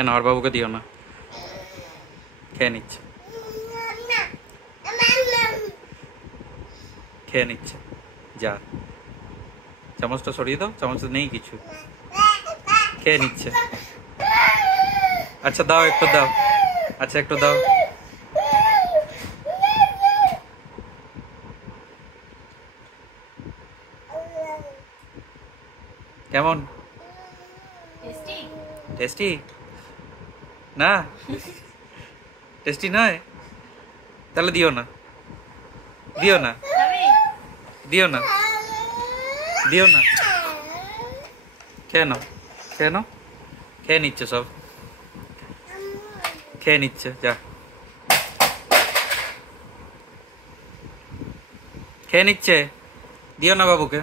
কেন আর বাবুকে দিও না? খেয়ে নিচ্ছে, খেয়ে নিচ্ছে। যা, চামচটা সরিয়ে দাও, চামচটা নেই কিছু, খেয়ে নিচ্ছে। আচ্ছা দাও, একটু দাও, আচ্ছা একটু দাও। কেমন? টেস্টি না? টেস্টি নয়? তাহলে দিও না, দিও না, দিও না, দিও না। খেয়ে নাও, খেয়ে নাও, খেয়ে নিচ্ছে সব, খেয়ে নিচ্ছে। যা, খেয়ে নিচ্ছে, দিও না বাবুকে।